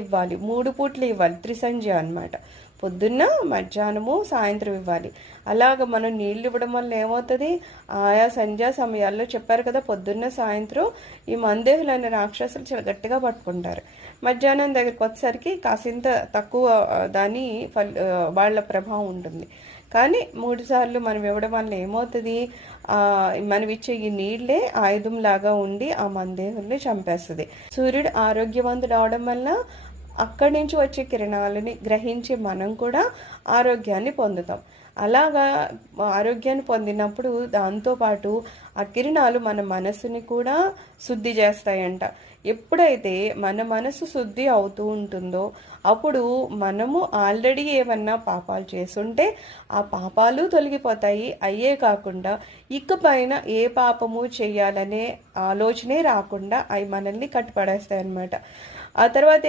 ఇవ్వాలి, 3 పూట్లు ఇవ్వాలి, త్రిసంధ్య అన్నమాట. పొద్దున్న, మధ్యాహ్నము, సాయంత్రం ఇవ్వాలి. అలాగ మనం నీళ్ళు ఇవ్వడం వల్ల ఏమవుతుంది, ఆయా సంధ్యా సమయాల్లో చెప్పారు కదా, పొద్దున్న సాయంత్రం ఈ మందేహులైన రాక్షసులు చాలా గట్టిగా పట్టుకుంటారు. మధ్యాహ్నం దగ్గరికి వచ్చేసరికి కాసింత తక్కువ దాని వాళ్ళ ప్రభావం ఉంటుంది. కానీ 3 సార్లు మనం ఇవ్వడం వల్ల ఏమవుతుంది, మనం ఇచ్చే ఈ నీళ్ళే ఆయుధంలాగా ఉండి ఆ మందేహుల్ని చంపేస్తుంది. సూర్యుడు ఆరోగ్యవంతుడు అవడం వల్ల అక్కడి నుంచి వచ్చే కిరణాలని గ్రహించి మనం కూడా ఆరోగ్యాన్ని పొందుతాం. అలాగా ఆరోగ్యాన్ని పొందినప్పుడు దాంతోపాటు ఆ కిరణాలు మన మనసుని కూడా శుద్ధి చేస్తాయంట. ఎప్పుడైతే మన మనసు శుద్ధి అవుతూ ఉంటుందో అప్పుడు మనము ఆల్రెడీ ఏమన్నా పాపాలు చేసుంటే ఆ పాపాలు తొలగిపోతాయి. అయ్యే కాకుండా ఇకపైన ఏ పాపము చేయాలనే ఆలోచనే రాకుండా అవి మనల్ని కట్టిపడేస్తాయి అన్నమాట. ఆ తర్వాత